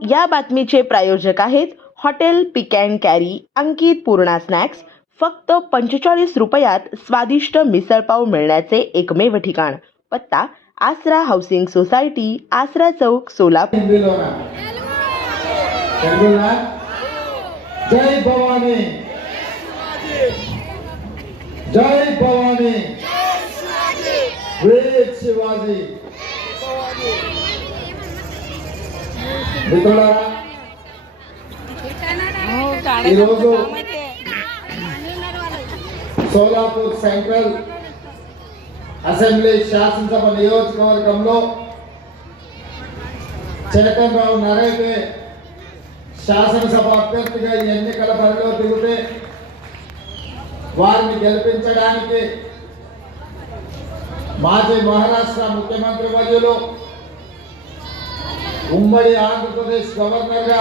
या बातमीचे प्रायोजक आहेत hotel pick and carry Ankit Purna snacks. फक्त 45 रुपयात स्वादिष्ट मिसळपाव मिळण्याचे एकमेव ठिकाण. पत्ता आसरा हाऊसिंग सोसायटी, आसरा चौक, सोलापूर. जय भवानी, जय भवानी, वीर शिवाजी. మిత్రులారా, ఈరోజు సోలాపూర్ సెంట్రల్ అసెంబ్లీ శాసనసభ నియోజకవర్గంలో చైతన్యరావు నరైతే శాసనసభ అభ్యర్థిగా ఎన్నికల బరిలో దిగితే వారిని గెలిపించడానికి మాజీ మహారాష్ట్ర ముఖ్యమంత్రి వర్యులు, ఉమ్మడి ఆంధ్రప్రదేశ్ గవర్నర్గా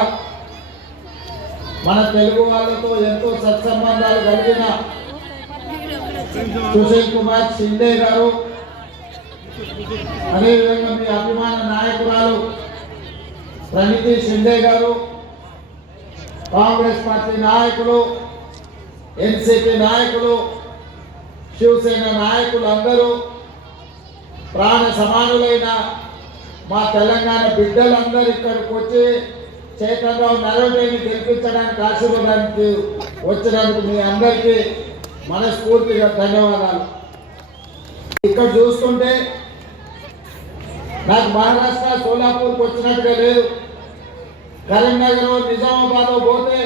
మన తెలుగు వాళ్ళతో ఎంతో సత్సంబంధాలు కలిగిన సుశీల్ కుమార్ షిండే గారు, అదేవిధంగా మీ అభిమాన నాయకురాలు ప్రణీతి షిండే గారు, కాంగ్రెస్ పార్టీ నాయకులు, ఎన్సీపీ నాయకులు, శివసేన నాయకులు అందరూ ప్రాణ సమానులైన మా తెలంగాణ బిడ్డలందరూ ఇక్కడికి వచ్చి చైతన్యరావు నరోటేని గెలిపించడానికి ఆశీర్వాదానికి వచ్చినందుకు మీ అందరికీ మనస్ఫూర్తిగా ధన్యవాదాలు. ఇక్కడ చూస్తుంటే నాకు మహారాష్ట్ర సోలాపూర్కి వచ్చినట్టుగా లేదు. కరీంనగర్, నిజామాబాద్ పోతే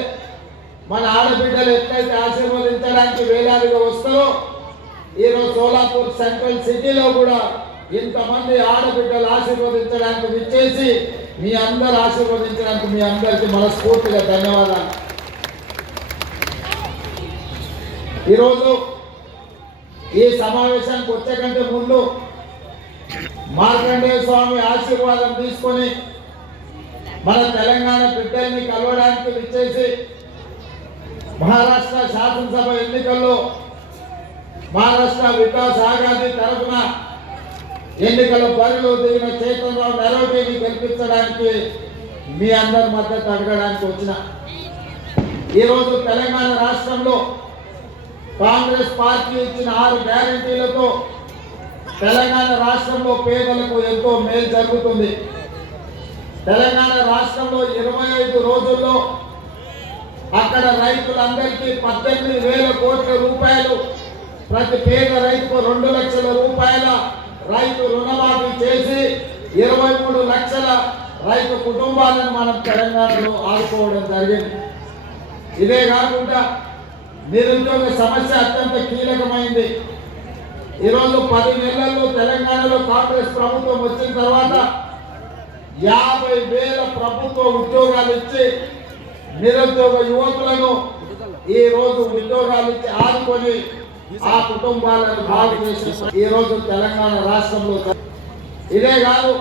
మన ఆడబిడ్డలు ఎట్లయితే ఆశీర్వదించడానికి వేలాదిగా వస్తారో, ఈరోజు సోలాపూర్ సెంట్రల్ సిటీలో కూడా ఇంతమంది ఆడబిడ్డలు ఆశీర్వదించడానికి విచ్చేసి మీ అందరు ఆశీర్వదించడానికి మీ అందరికీ మనస్ఫూర్తిగా ధన్యవాదాలు. ఈరోజు ఈ సమావేశానికి వచ్చే కంటే ముందు మార్కండేయ స్వామి ఆశీర్వాదం తీసుకొని మన తెలంగాణ బిడ్డల్ని కలవడానికి విచ్చేసి మహారాష్ట్ర శాసనసభ ఎన్నికల్లో మహారాష్ట్ర వికాస్ ఆఘాది తరఫున ఎన్నికల బరిలో దిగిన చైతన్యరావు నరోటేని గెలిపించడానికి మీ అందరి మద్దతు అడగడానికి వచ్చిన. ఈరోజు తెలంగాణ రాష్ట్రంలో కాంగ్రెస్ పార్టీ ఇచ్చిన 6 గ్యారెంటీలతో తెలంగాణ రాష్ట్రంలో పేదలకు ఎంతో మేలు జరుగుతుంది. తెలంగాణ రాష్ట్రంలో 25 రోజుల్లో అక్కడ రైతులందరికీ 18,000 కోట్ల రూపాయలు, ప్రతి పేద రైతుకు 2 లక్షల రూపాయల రైతు రుణమాఫీ చేసి 23 లక్షల రైతు కుటుంబాలను మనం తెలంగాణలో ఆదుకోవడం జరిగింది. ఇదే కాకుండా నిరుద్యోగ సమస్య అత్యంత కీలకమైంది. ఈరోజు 10 నెలల్లో తెలంగాణలో కాంగ్రెస్ ప్రభుత్వం వచ్చిన తర్వాత 50,000 ప్రభుత్వ ఉద్యోగాలు ఇచ్చి నిరుద్యోగ యువకులను ఈరోజు ఉద్యోగాలు ఇచ్చి ఆదుకొని ఆ కుటుంబాలను బాగు చేసి ఈరోజు తెలంగాణ రాష్ట్రంలో. ఇదే కాదు,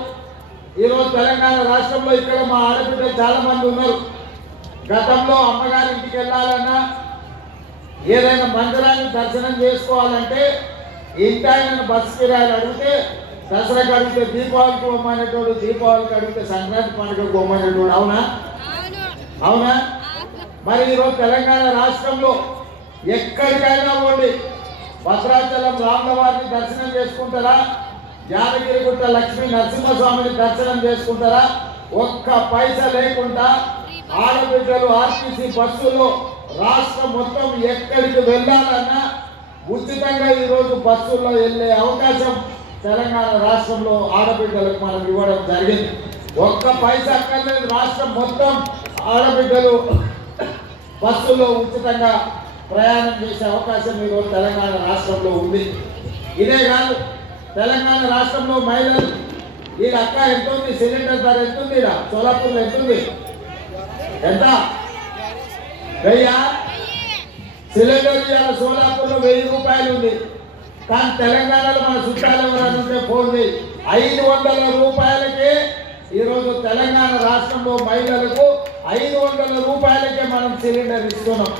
ఈరోజు తెలంగాణ రాష్ట్రంలో ఇక్కడ మా ఆడబిడ్డలు చాలా మంది ఉన్నారు. గతంలో అమ్మగారి ఇంటికి వెళ్ళాలన్నా, ఏదైనా మందిరాన్ని దర్శనం చేసుకోవాలంటే ఇంటాయన బస్సు కిరాయిలు అడిగితే, దసరాకి అడిగితే దీపావళికి బొమ్మనేటోడు, దీపావళికి అడిగితే సంక్రాంతి పండుగ బొమ్మనేటోడు. అవునా? అవునా? మరి ఈరోజు తెలంగాణ రాష్ట్రంలో ఎక్కడికైనా పోండి, భద్రాచలం రాములవారిని దర్శనం చేసుకుంటారా, యాదగిరిగుట్ట లక్ష్మీ నరసింహస్వామిని దర్శనం చేసుకుంటారా, ఒక్క పైసా లేకుండా ఆడబిడ్డలు ఆర్టీసీ బస్సులో రాష్ట్రం మొత్తం ఎక్కడికి వెళ్ళాలన్నా ఉచితంగా ఈరోజు బస్సుల్లో వెళ్ళే అవకాశం తెలంగాణ రాష్ట్రంలో ఆడబిడ్డలకు మనం ఇవ్వడం జరిగింది. ఒక్క పైసా అక్కర్లేదు, రాష్ట్రం మొత్తం ఆడబిడ్డలు బస్సులో ఉచితంగా ప్రయాణం చేసే అవకాశం ఈరోజు తెలంగాణ రాష్ట్రంలో ఉంది. ఇదే కాదు, తెలంగాణ రాష్ట్రంలో మహిళలు ఈ అక్క ఎంత ఉంది, సిలిండర్ ధర ఎంత ఉంది, సోలాపూర్లో ఎంత ఉంది, ఎంత 1000 సిలిండర్ ఇవాళ సోలాపూర్లో 1000 రూపాయలు ఉంది. కానీ తెలంగాణలో మన చుట్టాలు ఎవరైనా ఉంటే ఫోన్ చేయి, 500 రూపాయలకే ఈరోజు తెలంగాణ రాష్ట్రంలో మహిళలకు 500 రూపాయలకే మనం సిలిండర్ ఇస్తున్నాం.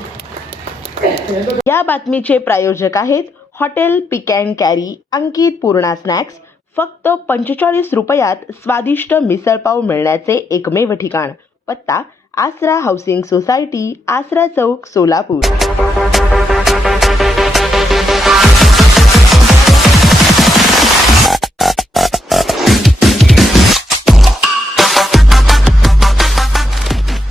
या बातमीचे प्रायोजक आहेत hotel pick and carry Ankit Purna snacks. फक्त 45 रुपयात स्वादिष्ट मिसळपाव मिळण्याचे एकमेव ठिकाण. पत्ता आसरा हाऊसिंग सोसायटी, आसरा चौक, सोलापूर.